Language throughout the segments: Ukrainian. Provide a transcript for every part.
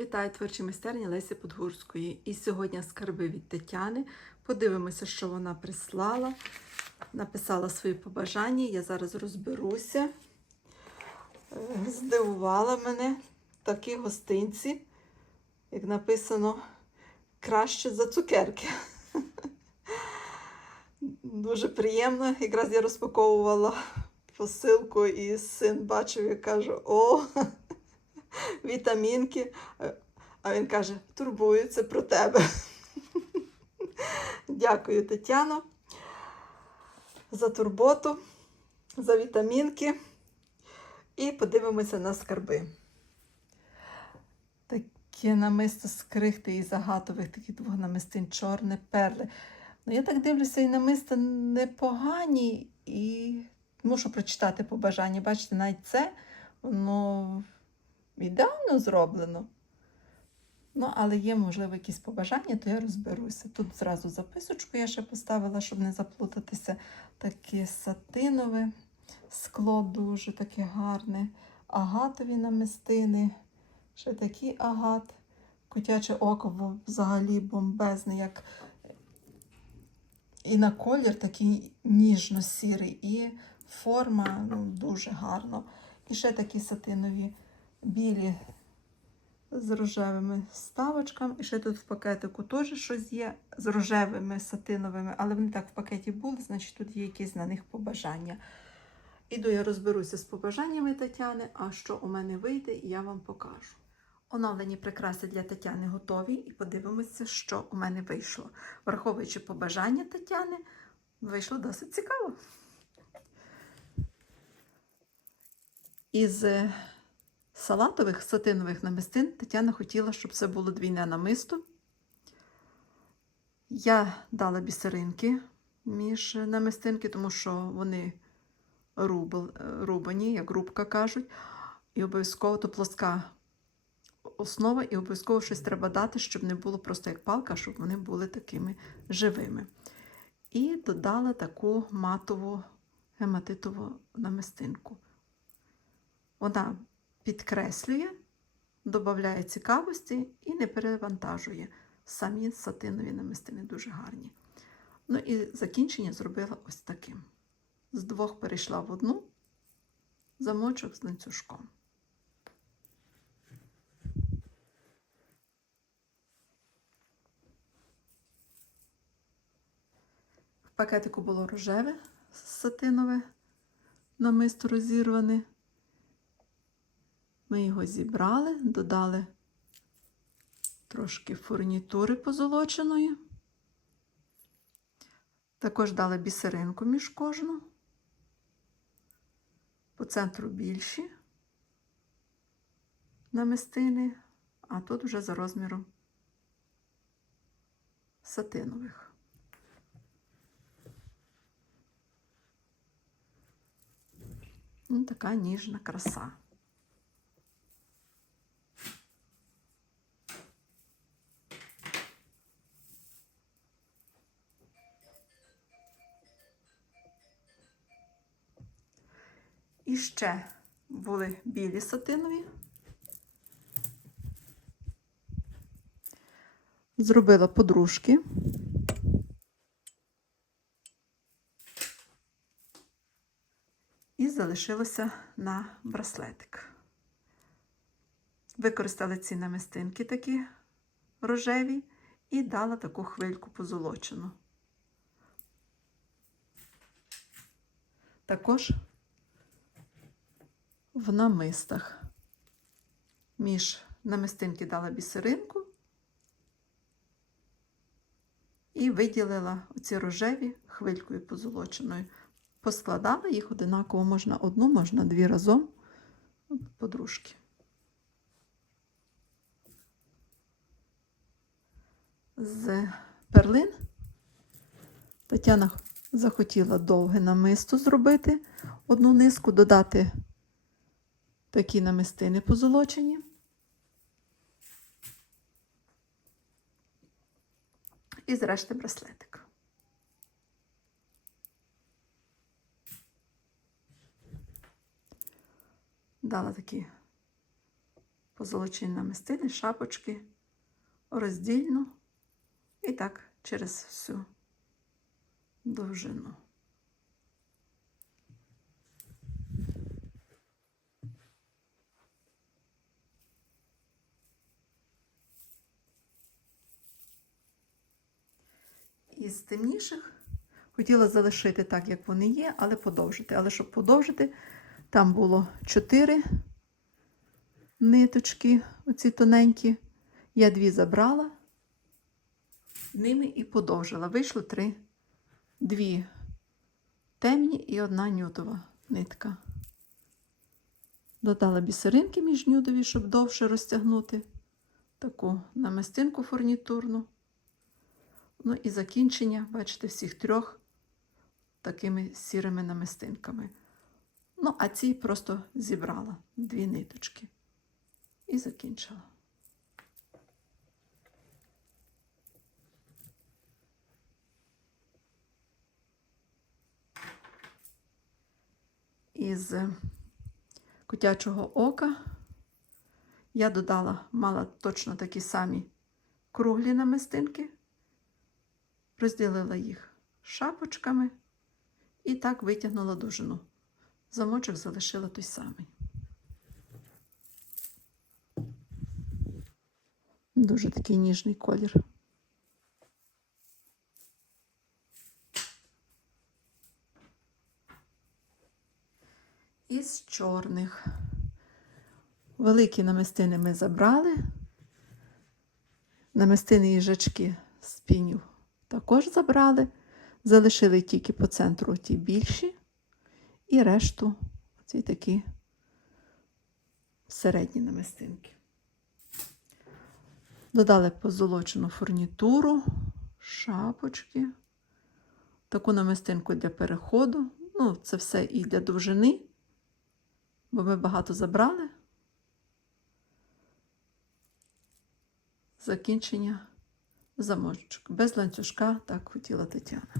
Вітаю творчі майстерні Лесі Подгурської. І сьогодні скарби від Тетяни. Подивимося, що вона прислала. Написала свої побажання. Я зараз розберуся. Е, Здивувала мене такі гостинці, як написано, краще за цукерки. Дуже приємно. Якраз я розпаковувала посилку, і син бачив і каже: О, вітамінки. А він каже: турбуються про тебе. Дякую, Тетяно, за турботу, за вітамінки. І подивимося на скарби. Таке намисто з крихти і загатових, таких двох намистин, чорне перли. Ну, я так дивлюся, і намисто непогані, і мушу прочитати побажання. Бачите, навіть це воно ідеально зроблено. Ну, але є, можливо, якісь побажання, то я розберуся. Тут зразу записочку я ще поставила, щоб не заплутатися. Таке сатинове скло дуже таке гарне. Агатові намистини. Ще такий агат. Котяче око взагалі бомбезне, як і на колір такий ніжно-сірий, і форма ну, дуже гарно. І ще такі сатинові білі з рожевими вставочками. І ще тут в пакетику теж щось є з рожевими сатиновими, але вони так в пакеті були, значить тут є якісь на них побажання. Іду я розберуся з побажаннями Тетяни, а що у мене вийде, я вам покажу. Оновлені прикраси для Тетяни готові, і подивимося, що у мене вийшло. Враховуючи побажання Тетяни, вийшло досить цікаво. Із салатових сатинових намистин Тетяна хотіла, щоб це було двійне намисто. Я дала бісеринки між намистинки, тому що вони рубл, рубані, як рубка кажуть, і обов'язково то плоска основа, і обов'язково щось треба дати, щоб не було просто як палка, щоб вони були такими живими. І додала таку матову гематитову намистинку. Вона підкреслює, додає цікавості і не перевантажує. Самі сатинові намистини дуже гарні. Ну і закінчення зробила ось таким. З двох перейшла в одну замочок з ланцюжком. В пакетику було рожеве сатинове намисто розірване. Ми його зібрали, додали трошки фурнітури позолоченої. Також дали бісеринку між кожну. По центру більші намистини, а тут вже за розміром сатинових. Ну, така ніжна краса. І ще були білі сатинові. Зробила подружки. І залишилося на браслетик. Використала ці намистинки такі рожеві і дала таку хвильку позолочену. Також в намистах. Між намистинки дала бісеринку і виділила оці рожеві хвилькою позолоченою. Поскладала їх одинаково, можна одну, можна дві разом подружки. З перлин Тетяна захотіла довге намисто зробити, одну низку додати такі намистини позолочені. І зрешти браслетик. Дала такі позолочені намистини, шапочки роздільно і так через всю довжину. Із темніших хотіла залишити так, як вони є, але подовжити. Але щоб подовжити, там було 4 ниточки, оці тоненькі. Я дві забрала, ними і подовжила. Вийшло три, дві темні і одна нюдова нитка. Додала бісеринки між нюдові, щоб довше розтягнути таку намистинку фурнітурну. Ну і закінчення, бачите, всіх трьох такими сірими намистинками. Ну, а ці просто зібрала дві ниточки і закінчила. Із котячого ока я додала, мала точно такі самі круглі намистинки, розділила їх шапочками і так витягнула довжину. Замочок залишила той самий. Дуже такий ніжний колір. Із чорних. Великі намистини ми забрали. Намистини їжачки з пінів також забрали. Залишили тільки по центру ті більші, і решту ці такі середні намистинки. Додали позолочену фурнітуру, шапочки, таку намистинку для переходу. Ну, це все і для довжини, бо ми багато забрали. Закінчення замочок. Без ланцюжка, так хотіла Тетяна.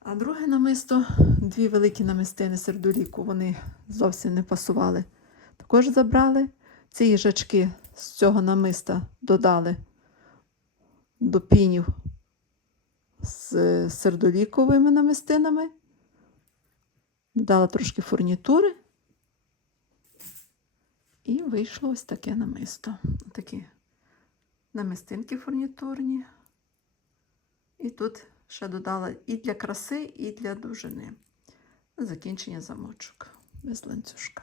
А друге намисто, дві великі намистини сердоліку, вони зовсім не пасували. Також забрали. Ці їжачки з цього намиста додали до пінів з сердоліковими намистинами. Додала трошки фурнітури. І вийшло ось таке намисто. Такі намистинки фурнітурні. І тут ще додала і для краси, і для довжини. Закінчення замочок без ланцюжка.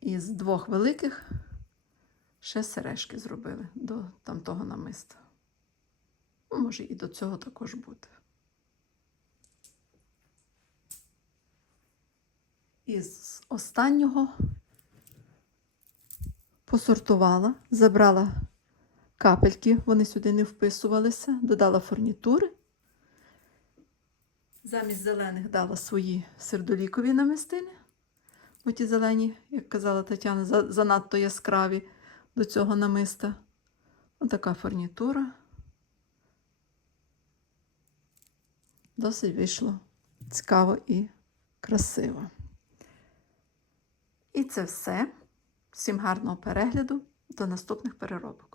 Із двох великих ще сережки зробили до тамтого намиста. Ну, може, і до цього також буде. Із останнього посортувала, забрала капельки, вони сюди не вписувалися, додала фурнітури. Замість зелених дала свої сердолікові намистини. Бо ті зелені, як казала Тетяна, занадто яскраві до цього намиста. Отака фурнітура. Досить вийшло цікаво і красиво. І це все. Всім гарного перегляду. До наступних переробок.